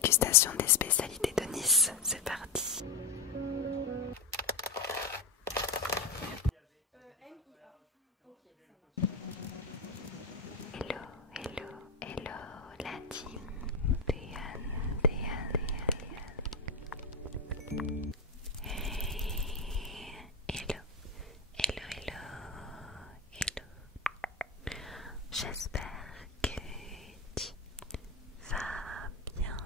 dégustation des spécialités de Nice. C'est parti. Hello, hello, hello la team. Hey, hello, hello, hello, hello. J'espère que tu vas bien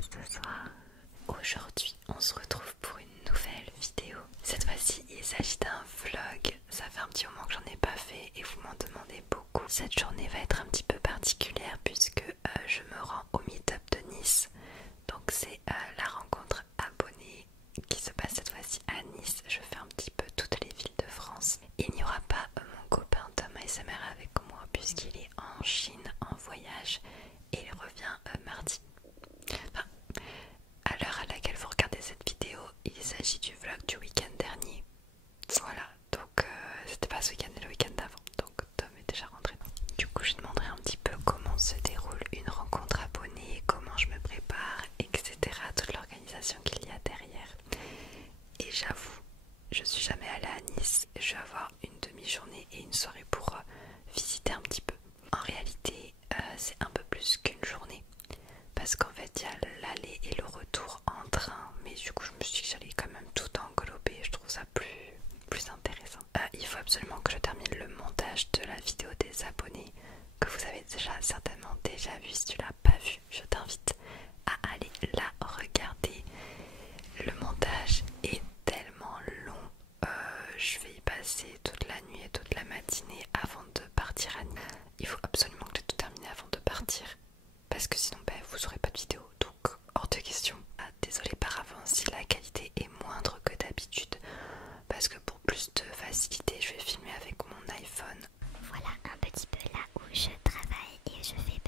ce soir. Aujourd'hui, on se retrouve pour une nouvelle vidéo. Cette fois-ci, il s'agit d'un vlog. Ça fait un petit moment que j'en ai pas fait et vous m'en demandez beaucoup. Cette journée va être un petit peu particulière puisque je me rends au meet-up de Nice. Donc c'est la rencontre abonnée qui se passe cette fois-ci à Nice. Je fais un petit peu toutes les villes de France. Il n'y aura pas mon copain Tom ASMR avec moi puisqu'il est en Chine en voyage et il revient mardi. Enfin, à l'heure à laquelle vous regardez cette vidéo, il s'agit du vlog du week-end dernier. Voilà, donc c'était pas ce week-end mais le week-end d'avant. Donc Tom est déjà rentré. Du coup je demanderai un petit peu comment se déroule une rencontre abonnée, comment je me prépare, etc. Toute l'organisation qu'il y a derrière. Et j'avoue, je suis jamais allée à Nice. Je vais avoir une demi-journée et une soirée pour visiter un petit peu. En réalité, c'est un peu plus qu'une journée. Parce qu'en fait, il y a l'aller et le retour en train. Mais du coup, je me suis dit que j'allais quand même tout englober. Je trouve ça plus intéressant. Il faut absolument que je termine le montage de la vidéo des abonnés que vous avez certainement déjà vu. Si tu l'as pas vu, je t'invite à aller la regarder. Le montage est tellement long. Je vais y passer toute la nuit et toute la matinée avant de partir à Nice. Il faut absolument que j'ai tout terminé avant de partir. Parce que sinon vous n'aurez pas de vidéo. Donc hors de question. Désolée par avance si la qualité est moindre que d'habitude. Parce que pour plus de facilité, je vais filmer avec mon iPhone. Voilà un petit peu là où je travaille et je fais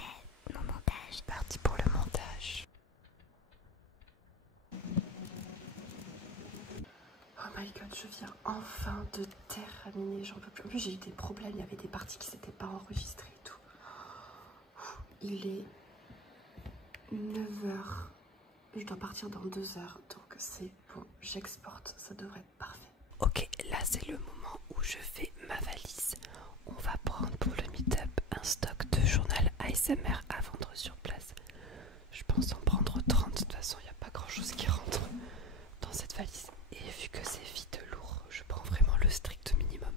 mon montage. Parti pour le montage. Oh my god, je viens enfin de terminer, j'en peux plus. En plus j'ai eu des problèmes, il y avait des parties qui s'étaient pas enregistrées et tout. Il est 9 h, je dois partir dans 2 heures, donc c'est bon, j'exporte, ça devrait être parfait. Ok, là c'est le moment où je fais ma valise. On va prendre pour le meet-up un stock de journal ASMR à vendre sur place. Je pense en prendre 30, de toute façon il n'y a pas grand chose qui rentre dans cette valise. Et vu que c'est vite lourd, je prends vraiment le strict minimum.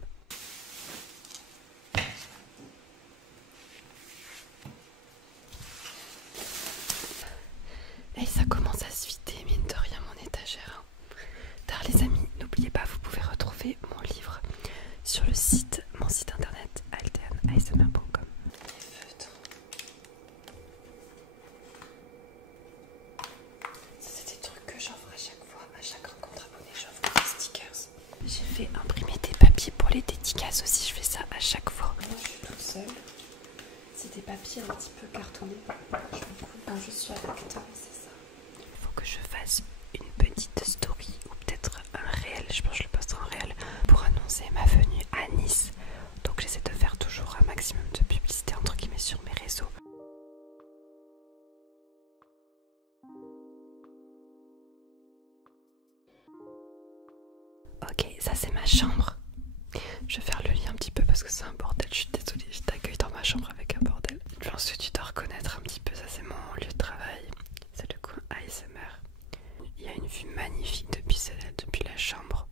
Et ça commence à se vider, mine de rien, mon étagère. D'ailleurs les amis, n'oubliez pas, vous pouvez retrouver mon livre sur le site, mon site internet alternasmr.com. C'est des trucs que j'offre à chaque fois, à chaque rencontre abonnée, j'offre des stickers. J'ai fait imprimer des papiers pour les dédicaces aussi, je fais ça à chaque fois. Moi je suis toute seule, c'est des papiers un petit peu cartonnés, je me coupe juste avec toi, c'est ça. Il faut que je fasse une petite story ou peut-être un réel, je pense que je le posterai en réel pour annoncer ma venue à Nice. Donc j'essaie de faire toujours un maximum de publicité entre guillemets sur mes réseaux. Ok, ça c'est ma chambre. Je vais faire le lit un petit peu parce que c'est un bordel. Je suis désolée, je t'accueille dans ma chambre avec un bordel. Je pense que tu dois reconnaître un petit peu, ça c'est mon lieu de travail. C'est le coin ASMR. Il y a une vue magnifique depuis la chambre.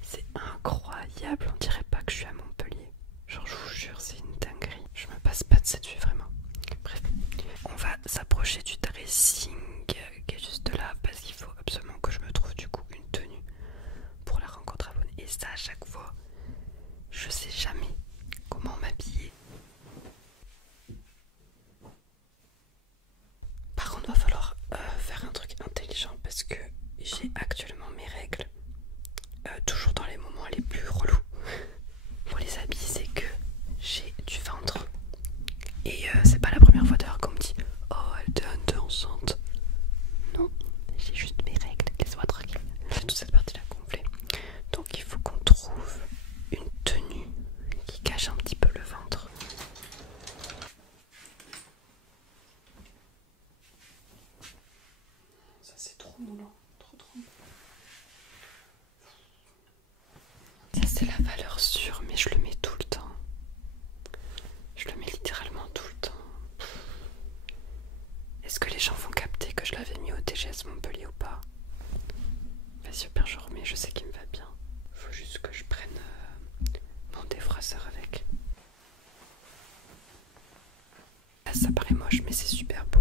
C'est incroyable, on dirait pas que je suis à Montpellier. Genre je vous jure, c'est une dinguerie. Je me passe pas de cette vue vraiment. Bref, on va s'approcher du dressing qui est juste là parce qu'il faut absolument que je me trouve du coup une tenue pour la rencontre abonnée. Et ça à chaque fois, je sais jamais comment m'habiller. Par contre, va falloir faire un truc intelligent parce que j'ai actuellement mes règles toujours dans les moments les plus relous. Pour les habits, c'est que j'ai du ventre et c'est pas la première fois d'ailleurs qu'on me dit oh elle est enceinte. Non, j'ai juste mes règles, laisse-moi tranquille. J'ai toute cette partie là gonflée. Donc il faut qu'on trouve une tenue moulant, trop moulant. Ça c'est la valeur sûre, mais je le mets tout le temps. Je le mets littéralement tout le temps. Est-ce que les gens vont capter que je l'avais mis au TGS Montpellier ou pas? Vas-y, au pire je remets, je sais qu'il me va bien. Faut juste que je prenne mon défroisseur avec. Là ça paraît moche mais c'est super beau.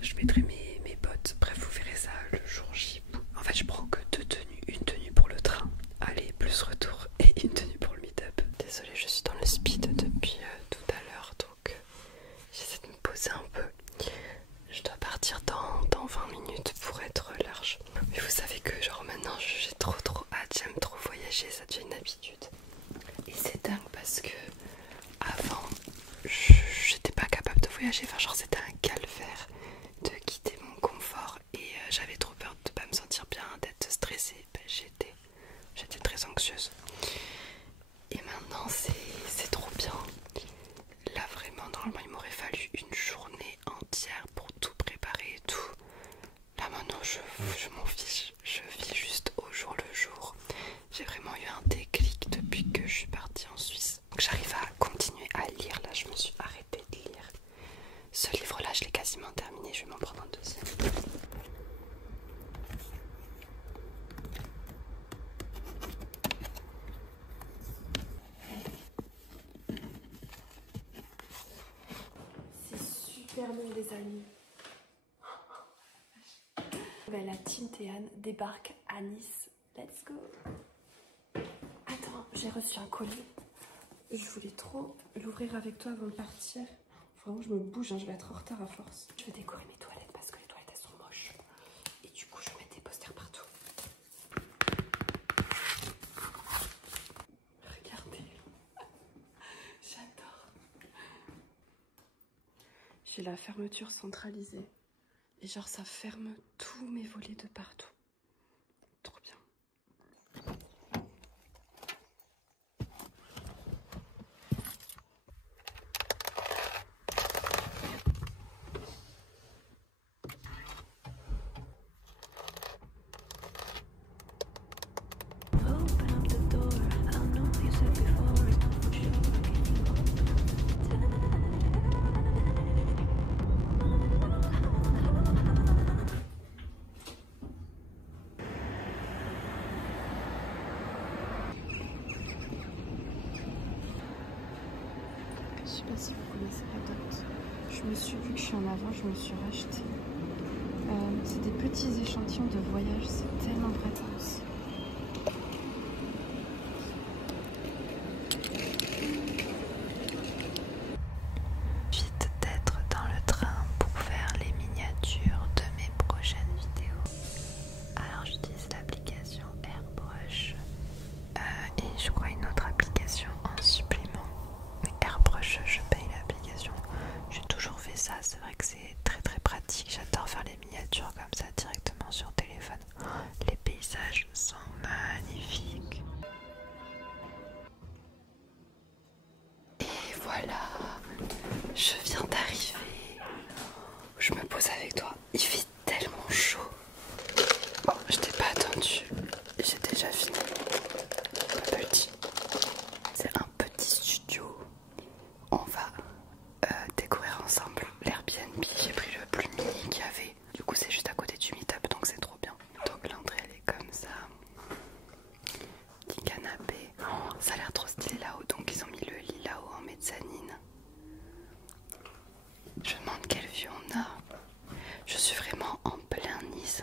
Je mettrai mes bottes, bref vous verrez ça le jour J. En fait je prends que deux tenues, une tenue pour le train, aller plus retour, et une tenue pour le meet-up. Désolée, je suis dans le speed depuis tout à l'heure, donc j'essaie de me poser un peu. Je dois partir dans 20 minutes pour être large. Mais vous savez que genre maintenant j'ai trop hâte, j'aime trop voyager, ça devient une habitude. Et c'est dingue parce que avant j'étais pas capable de voyager, enfin genre c'était un calvaire de quitter mon confort et j'avais trop peur de pas me sentir bien, d'être stressée, j'étais très anxieuse. Et maintenant c'est trop bien. Là vraiment normalement il m'aurait fallu une journée entière pour tout préparer et tout. Là maintenant je m'en fiche, je vis juste au jour le jour. J'ai vraiment eu un déclic depuis que je suis partie en Suisse. Donc j'arrive à continuer à lire, là je me suis arrêtée de lire. Ce livre là je l'ai quasiment terminé, je vais m'en prendre un deuxième. C'est super bon les amis. La team Théane débarque à Nice. Let's go. Attends, j'ai reçu un colis. Je voulais trop l'ouvrir avec toi avant de partir. Vraiment je me bouge, hein, je vais être en retard à force. Je vais décorer mes toilettes parce que les toilettes elles sont moches. Et du coup je vais mettre des posters partout. Regardez. J'adore. J'ai la fermeture centralisée. Et genre ça ferme tous mes volets de partout. Trop bien. Je sais pas si vous connaissez la dot. Je me suis, vu que je suis en avant, je me suis racheté. C'est des petits échantillons de voyage, c'est tellement pratique. Vite d'être dans le train pour faire les miniatures de mes prochaines vidéos. Alors j'utilise l'application Airbrush et je crois une autre application en supplément. Airbrush, je paye l'application. J'ai toujours fait ça, c'est vrai que c'est très pratique. J'adore faire les miniatures comme ça directement sur téléphone. Les paysages sont magnifiques. Et voilà, je viens d'arriver. Je me pose avec toi. Il fait tellement chaud. Bon, je t'ai pas attendu. J'ai déjà fini. Petit. C'est un petit studio. On va découvrir ensemble l'Airbnb. J'ai pris le plus mini qu'il y avait. Du coup c'est juste à côté du meet-up donc c'est trop bien. Donc l'entrée elle est comme ça. Petit canapé. Oh, ça a l'air trop stylé là-haut. Donc ils ont mis le lit là-haut en mezzanine. Je me demande quelle vue on a. Je suis vraiment en plein Nice.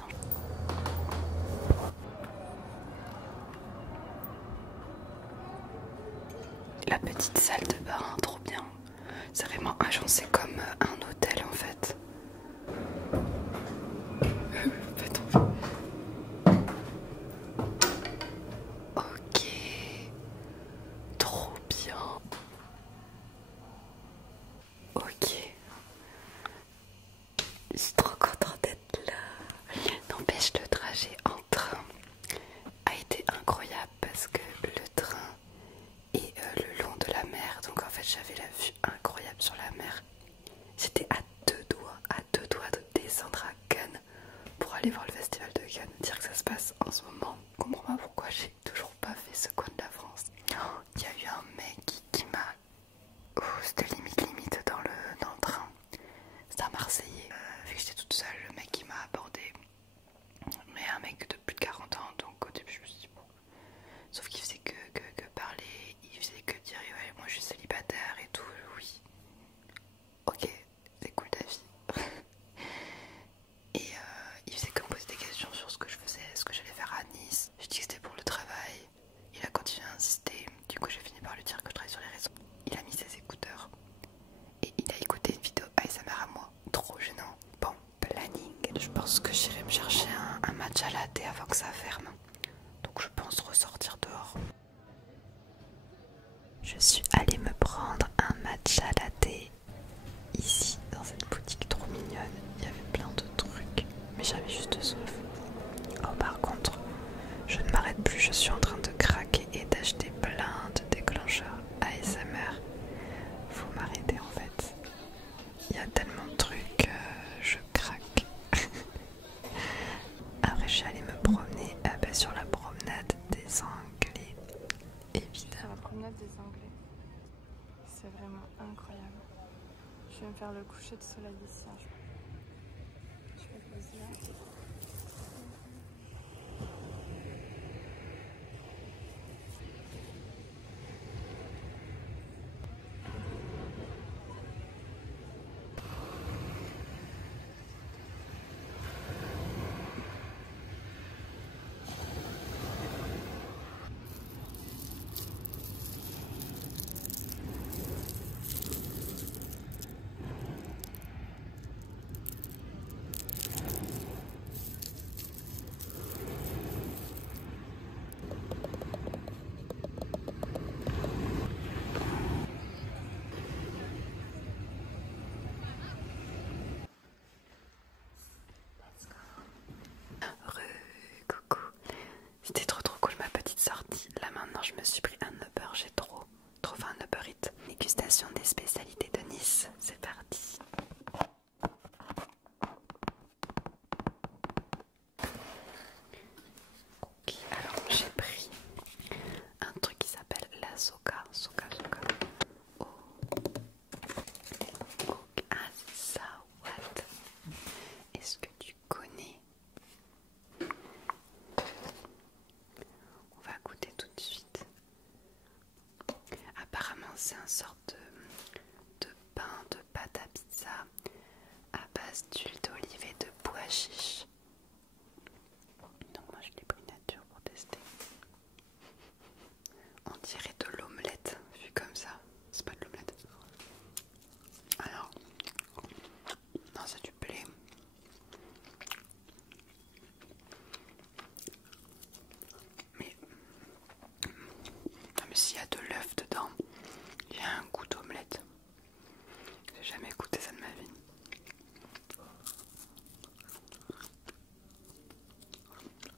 La petite salle de bain, trop bien. C'est vraiment agencé comme un hôtel en fait. Ok. Trop bien. Ok. Je suis trop contente d'être là. N'empêche, le trajet en train a été incroyable parce que le train est le long de la mer. Donc en fait j'avais la vue incroyable sur la mer. J'étais à deux doigts de descendre à Cannes pour aller aller voir le festival de Cannes, dire que ça se passe en ce moment. Je comprends pas pourquoi j'ai toujours pas fait ce coin de la France. Il y a eu un mec qui m'a... Oh, c'était limite dans le train. C'était un Marseillais. Vu que j'étais toute seule, le mec qui m'a abordé. Mais un mec de plus de 40 ans, donc au début je me suis dit bon. Sauf qu'il faisait que parler, il faisait que dire ouais, moi je suis célibataire et tout, oui. Ok, c'est cool ta vie. Et il faisait que me poser des questions sur ce que je faisais, ce que j'allais faire à Nice. Je dis que c'était pour le travail. Il a continué à insister. Du coup j'ai fini par lui dire que je travaillais sur les réseaux. Il a mis ses écouteurs et il a écouté une vidéo ASMR à moi. Trop gênant. Bon, planning. Je pense que j'irai me chercher un matcha latte avant que ça ferme. Donc je pense ressortir dehors. Je suis allée me prendre un matcha latte ici dans cette boutique trop mignonne. Il y avait plein de trucs, mais j'avais juste soif. Oh par contre, je ne m'arrête plus, je suis en train de craquer et d'acheter plein de déclencheurs ASMR. Faut m'arrêter en fait. Il y a tellement de trucs, je craque. Après je suis allée me promener sur la promenade des Anglais. Évidemment. La promenade des Anglais, c'est vraiment incroyable. Je vais me faire le coucher de soleil ici. Je vais poser là. Coucou, c'était trop cool ma petite sortie. Là maintenant je me suis pris un Uber, j'ai trop faim, un Uber Eats. Dégustation des spécialités de Nice, c'est parti. Ok, alors j'ai pris un truc qui s'appelle la Soca. Oh. Ok, ah c'est ça, what? Est-ce que tu connais? On va goûter tout de suite. Apparemment c'est un sorte de pain de pâte à pizza à base d'huile d'olive et de pois chiches. Donc moi je l'ai pris nature pour tester. On dirait de l'omelette vu comme ça. C'est pas de l'omelette. Alors, non c'est du blé. Mais s'il y a de l'œuf dedans, il y a un goût d'omelette. J'ai jamais goûté ça de ma vie.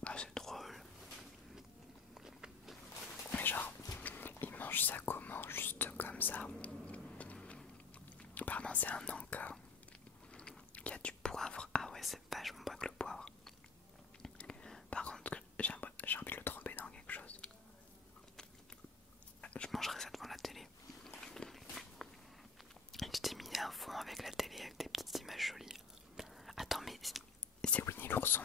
Ah c'est drôle. Mais genre, ils mangent ça comment? Juste comme ça. Apparemment c'est un encas. Il y a du poivre. Ah ouais c'est vachement bon avec le poivre. Par contre j'ai envie de le tremper dans quelque chose. Je mangerai ça devant la télé. Et tu t'es mis à fond avec la télé avec des petites images jolies. Attends mais c'est Winnie l'ourson.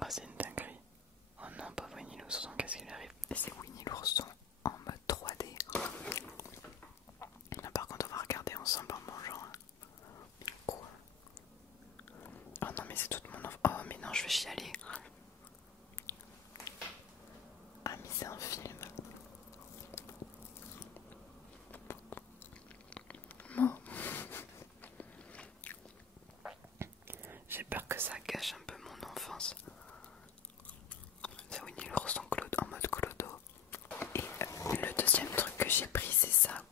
Oh c'est une dinguerie. Oh non pas Winnie l'ourson, qu'est-ce qu'il arrive? Et c'est Winnie l'ourson en mode 3D. Non, par contre on va regarder ensemble en mangeant. Quoi? Oh non mais c'est toute mon enfant. Oh mais non je vais chialer. Ah mais c'est un film. Bon. J'ai peur que ça gâche un peu mon enfance. C'est Winnie l'ourson Claude en mode clodo. Et le deuxième truc que j'ai pris c'est ça.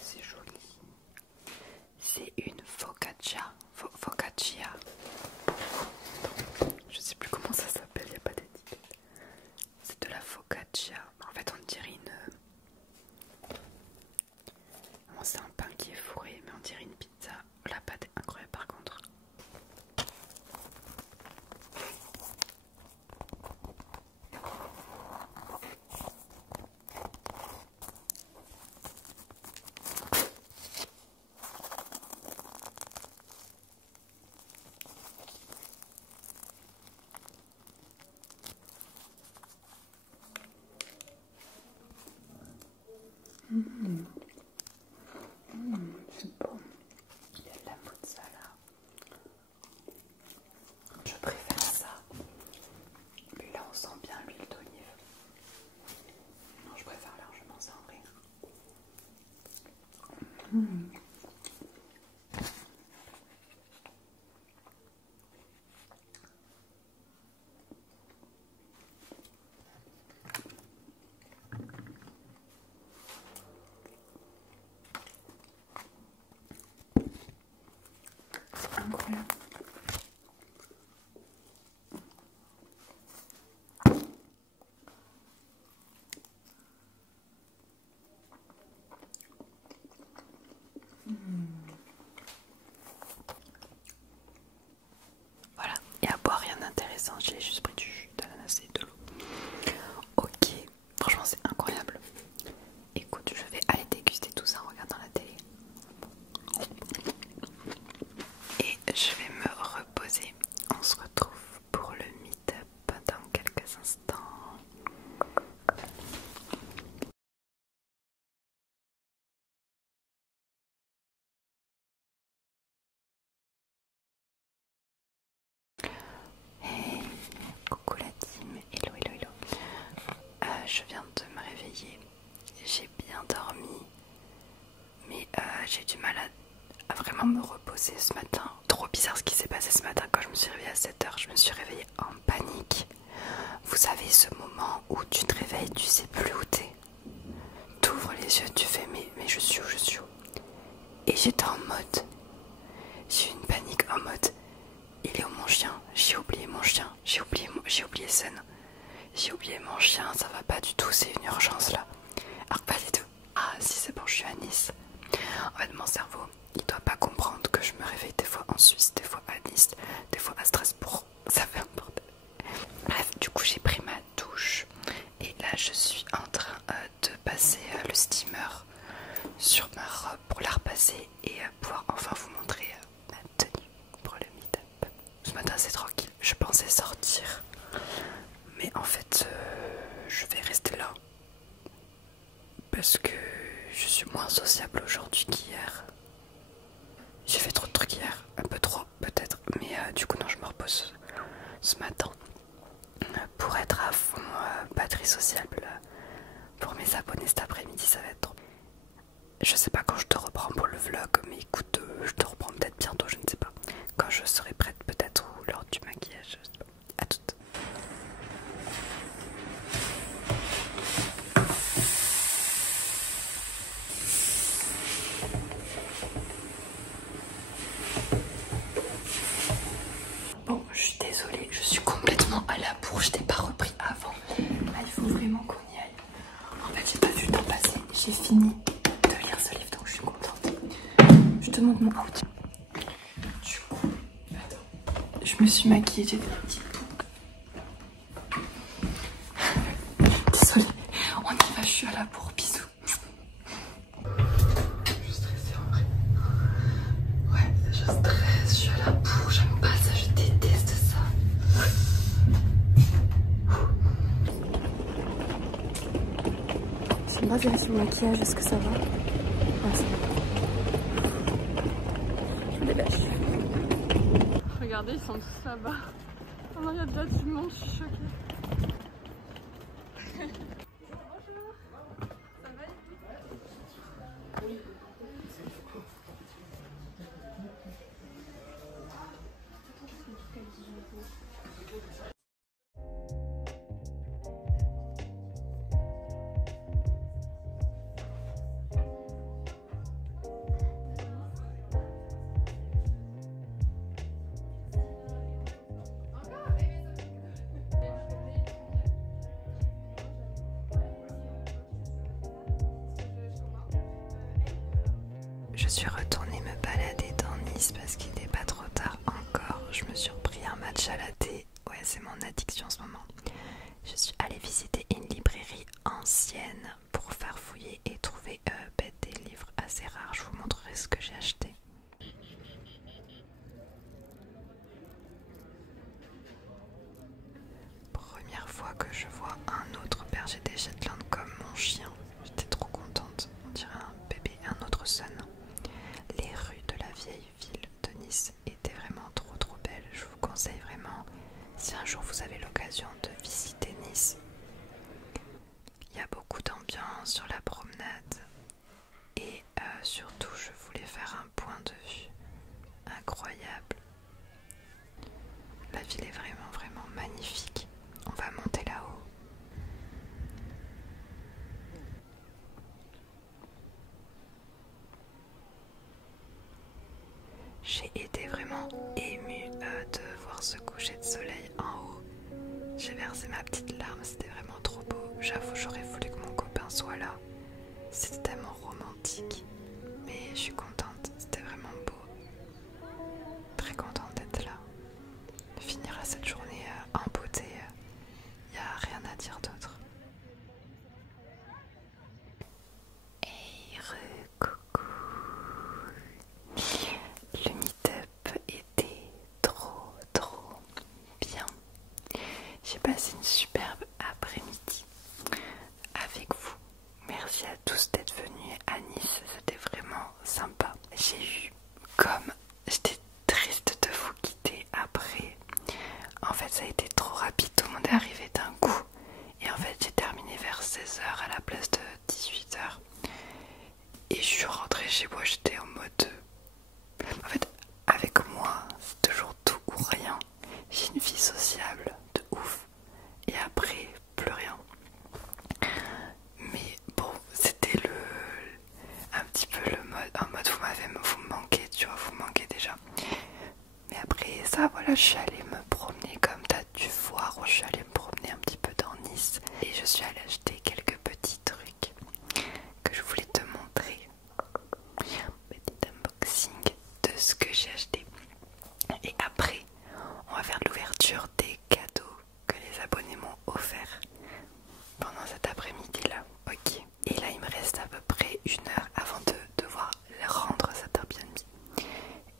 C'est joli. C'est une focaccia. Focaccia. Je sais plus comment ça s'appelle, il n'y a pas d'étiquette. C'est de la focaccia. En fait on dirait une... Bon, c'est un pain qui est fourré mais on dirait une pizza. La pâte est incroyable par contre. incroyable. Voilà, et à boire rien d'intéressant, j'ai juste pris du jus d'ananas et de l'eau. Ok, franchement c'est incroyable. Écoute, je vais aller déguster tout ça en regardant la télé. Et je vais me reposer. On se retrouve pour le meet-up dans quelques instants. Hey, coucou la team, hello hello hello. Je viens de me réveiller, j'ai bien dormi, mais j'ai du mal à vraiment me reposer ce matin. Trop bizarre ce qui s'est passé ce matin quand je me suis réveillée à 7h, je me suis réveillée en panique. Vous savez ce moment où tu te réveilles, tu sais plus où t'es. T'ouvres les yeux, tu fais mais je suis où, je suis où. Et j'étais en mode, j'ai eu une panique en mode, il est où mon chien? J'ai oublié mon chien, j'ai oublié Sun. J'ai oublié mon chien, ça va pas du tout, c'est une urgence là. Alors pas du tout. Ah si c'est bon, je suis à Nice. En fait mon cerveau, il doit pas comprendre que je me réveille des fois en Suisse, des fois à Nice, des fois à Strasbourg. Ça fait un bordel. Bref, du coup j'ai pris ma douche. Et là je suis en train de passer le steamer sur ma robe pour la repasser et pouvoir enfin vous montrer ma tenue pour le meet-up. Ce matin c'est tranquille, je pensais sortir. Mais en fait, je vais rester là. Parce que je suis moins sociable aujourd'hui qu'hier. J'ai fait trop de trucs hier, un peu trop peut-être. Mais du coup non, je me repose ce matin pour être à fond batterie sociable pour mes abonnés cet après-midi. Ça va être trop. Je sais pas quand je te reprends pour le vlog, mais écoute, je te reprends peut-être bientôt, je ne sais pas. Quand je serai prête peut-être ou lors du maquillage. À toutes. Bon, je suis désolée, je suis complètement à la bourre, je t'ai pas repris avant. Là, il faut vraiment qu'on y aille. En fait, j'ai pas vu le temps passer. J'ai fini de lire ce livre, donc je suis contente. Je te montre mon out. Du coup, attends. Je me suis maquillée, j'ai des petites boucles. Désolée, on y va, je suis à la bourre, bisous. Je suis stressée en vrai. Ouais, je stresse, je suis à la bourre, j'aime pas ça, je déteste ça. Je sais pas sur le maquillage, est-ce que ça va? Ouais, ça va. Je me dépêche. Regardez, ils sont tous là-bas. Oh non, il y a déjà du monde, je suis choquée. Je suis retournée me balader dans Nice parce qu'il n'était pas trop tard encore. Je me suis repris un match à la thé. Ouais, c'est mon addiction en ce moment. Je suis allée visiter une librairie ancienne pour faire fouiller et trouver des livres assez rares. Je vous montrerai ce que j'ai acheté. Première fois que je vois un autre berger des Shetland comme mon chien. J'étais trop contente. On dirait un bébé, un autre Sun. Les rues de la vieille ville de Nice étaient vraiment trop belles. Je vous conseille vraiment, si un jour vous avez l'occasion de visiter Nice. Il y a beaucoup d'ambiance sur la promenade. Et surtout, je voulais faire un point de vue incroyable. La ville est vraiment magnifique. On va monter là-haut. J'ai été vraiment émue de voir ce coucher de soleil en haut. J'ai versé ma petite larme, c'était vraiment trop beau. J'avoue, j'aurais voulu que mon copain soit là. C'était tellement romantique. Mais je suis contente, c'était vraiment beau. Très contente d'être là. De finir cette journée en beauté. Y a rien à dire d'autre. Hey, coucou. Le meet-up était trop bien. J'ai passé une superbe après-midi avec vous. Merci à tous d'être venus à Nice, c'était vraiment sympa. J'étais triste de vous quitter après. En fait, ça a été trop rapide, tout le monde est arrivé d'un coup. Et en fait, j'ai terminé vers 16 h à la place de 18 h. Et je suis rentrée chez moi, j'étais en mode... En fait, avec moi, c'est toujours tout ou rien. J'ai une vie sociable de ouf. Et après, plus rien. Mais bon, c'était un petit peu le mode... En mode, vous me manquez, tu vois, vous me manquez déjà. Mais après ça, voilà, je suis allée me promener comme t'as dû voir. Je suis allée me promener un petit peu dans Nice. Et je suis allée acheter quelques petits trucs que je voulais te montrer. Un petit unboxing de ce que j'ai acheté. Et après, on va faire l'ouverture des cadeaux que les abonnés m'ont offerts pendant cet après-midi-là. Ok. Et là, il me reste à peu près 1 heure avant de devoir rendre cet Airbnb.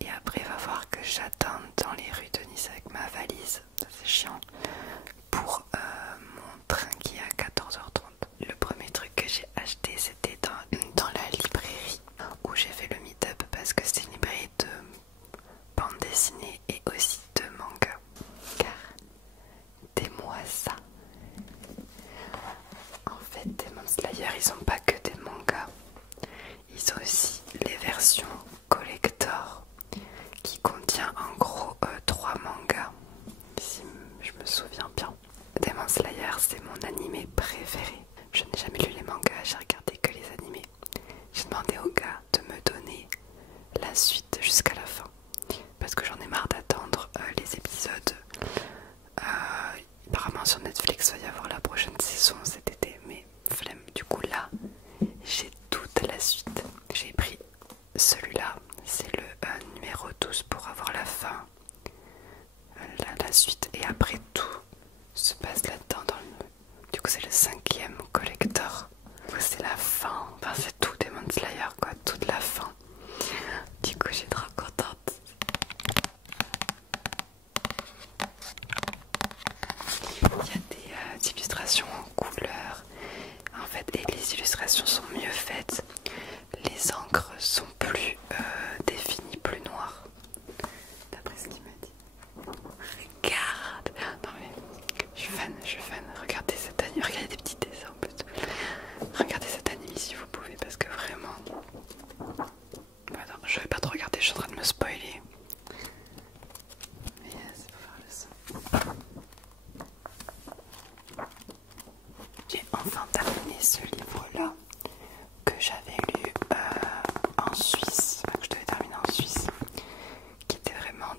Et après, il va falloir que j'attende dans les rues de Nice avec ma valise. C'est chiant. Pour mon train qui est à 14h30. Le premier truc que j'ai acheté, c'était dans la librairie où j'ai fait le meet-up parce que c'est une librairie de bande dessinée et aussi de manga. Car, dis-moi ça. En fait, Demon Slayer, ils ont pas que des mangas. Ils ont aussi les versions collector qui contient en gros 3 mangas. Si je me souviens bien. Demon Slayer, c'est mon animé préféré. Je n'ai jamais lu les mangas, j'ai regardé que les animés. J'ai demandé au gars de me donner la suite jusqu'à la fin. Parce que j'en ai marre d'attendre les épisodes. Apparemment sur Netflix, il va y avoir la prochaine saison cet été. Mais flemme. Du coup là, j'ai toute la suite. J'ai pris celui-là. C'est le numéro 12 pour avoir la fin. La suite. Et après tout se passe là-dedans. Du coup c'est le 5e collector. C'est la fin. Enfin c'est tout Demon Slayer quoi. Toute la fin. Du coup je suis trop contente. Il y a des illustrations en couleur. En fait, et les illustrations sont mieux faites. Les encres sont plus définies, plus noires. D'après ce qu'il m'a dit. Regarde. Non mais, je suis fan. Regardez cet anime. Regardez des petits dessins en plus. Regardez cet anime si vous pouvez parce que vraiment... Attends, je vais pas trop regarder, je suis en train de me spoiler. Mais c'est pour faire le son. J'ai enfin terminé ce livre-là que j'avais lu en Suisse, enfin, que je devais terminer en Suisse, qui était vraiment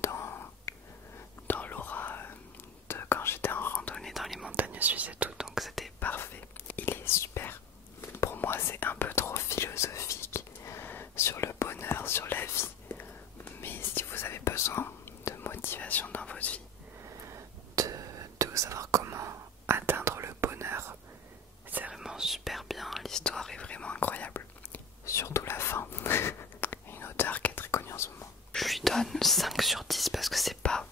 dans l'aura de quand j'étais en randonnée dans les montagnes suisses et tout, donc c'était parfait. Il est super. Pour moi, c'est un peu trop philosophique sur le bonheur, sur la vie, mais si vous avez besoin de motivation dans votre vie, de savoir comment atteindre le bonheur, c'est vraiment super bien, l'histoire est vraiment incroyable. Surtout la fin. Une auteure qui est très connue en ce moment. Je lui donne 5 sur 10 parce que c'est pas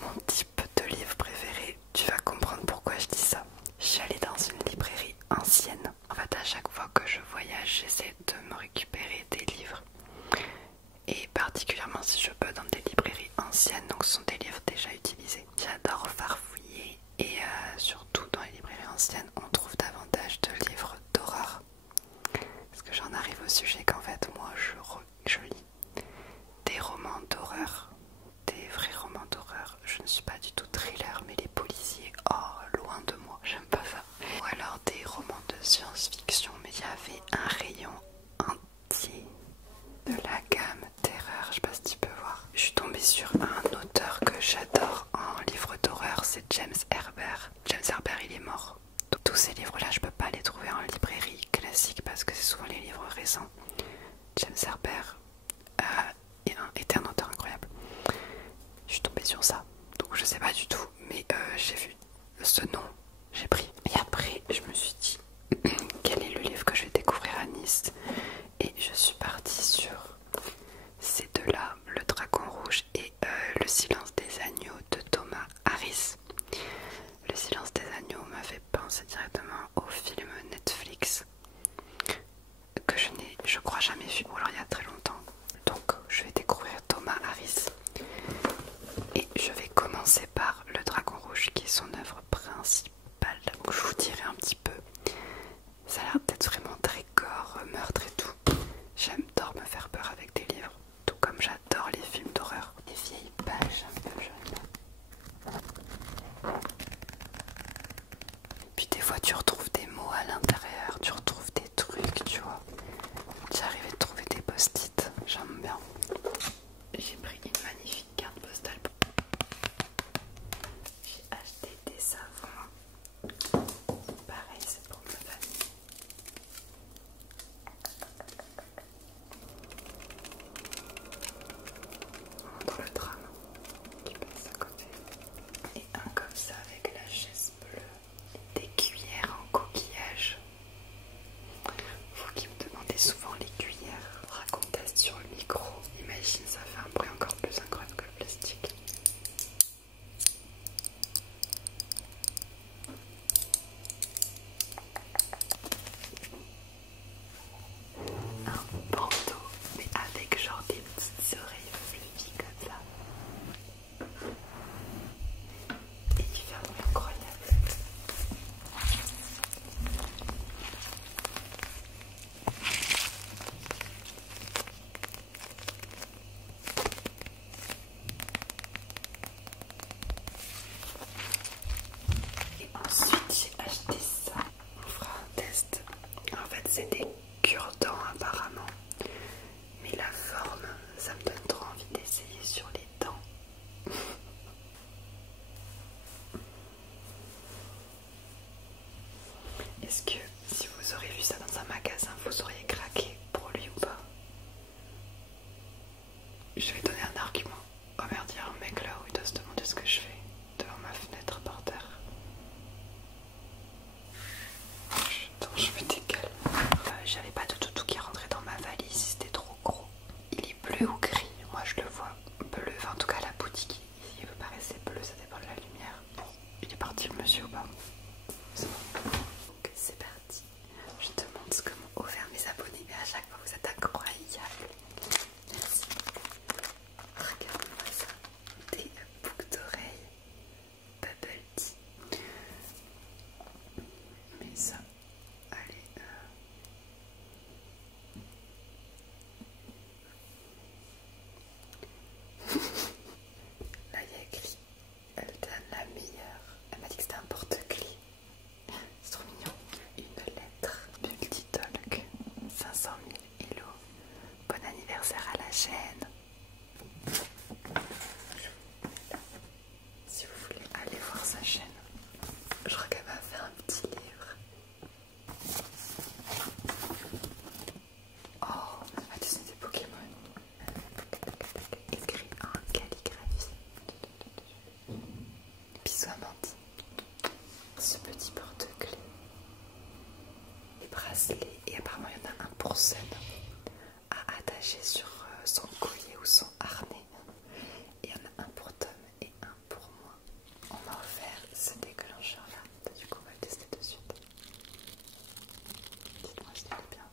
mon type de livre préféré. Tu vas comprendre pourquoi je dis ça. Je suis allée dans une librairie ancienne. En fait, à chaque fois que je voyage, j'essaie de me récupérer des livres. Et particulièrement si je peux dans des librairies anciennes, donc ce sont des livres déjà utilisés. J'adore farfouiller et surtout dans les librairies anciennes, on trouve davantage de livres d'horreur. Parce que j'en arrive au sujet qu'en fait, moi je lis des romans d'horreur, des J'aime bien. J'ai pris une magnifique carte postale. J'ai acheté des savons. Pareil, c'est pour ma famille. Pour le tram qui passe à côté. Et un comme ça avec la chaise bleue. Des cuillères en coquillage. Vous qui me demandez souvent les cuillères, racontez sur le micro. Imagine, ça fait un bruit encore plus incroyable que le plastique. Un bandeau, mais avec genre des petites oreilles fluffy comme ça. Et il fait un bruit incroyable. Et ensuite j'ai acheté ça. On fera un test. En fait c'est des cure-dents apparemment. Mais la forme, ça me donne trop envie d'essayer sur les dents. Est-ce que si vous auriez vu ça dans un magasin, vous auriez craqué pour lui ou pas? Je vais donner un argument. Oh merde, il y a un mec là où il doit se demander ce que je fais devant ma fenêtre par terre. Attends, je me décale. J'avais pas de toutou qui rentrait dans ma valise, c'était trop gros. Il est bleu ou gris? Moi je le vois bleu, enfin, en tout cas la boutique il me paraissait bleu, ça dépend de la lumière. Bon, il est parti le monsieur ou pas? C'est bon. Donc c'est parti. Je te montre ce que m'ont offert mes abonnés, mais à chaque fois vous êtes incroyables. Merci. Regarde-moi ça. Des boucles d'oreilles bubble tea. Mais ça, allez. Là il y a écrit, elle donne la meilleure. Elle m'a dit que c'était un porte-clés. C'est trop mignon. Une lettre. Multitalk. 500 000 hello. Bon anniversaire à la chaîne. Si vous voulez aller voir sa chaîne, je crois qu'elle m'a fait un petit livre. Oh, elle m'a dessiné des Pokémon. Écrit en calligraphie. Bisous Amandine. Ce petit porte-clés. Les bracelets. Et apparemment il y en a un pour seul à attacher sur son collier ou son harnais. Et il y en a un pour Tom et un pour moi. On m'a offert ce déclencheur là. Du coup on va le tester de suite. Dites-moi si c'est bien.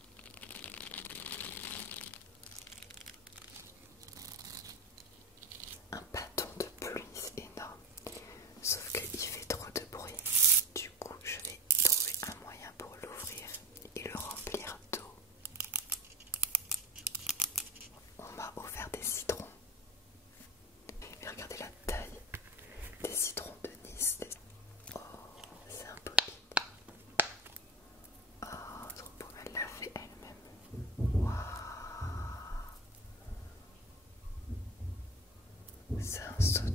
Un bâton de pluie, c'est énorme. Sauf qu'il fait trop de bruit. Du coup je vais trouver un moyen pour l'ouvrir et le remplir d'eau. On m'a offert des citrons. Et regardez la taille des citrons de Nice. Oh, c'est un beau kit. Oh, trop beau, elle l'a fait elle-même. Waouh. C'est un seau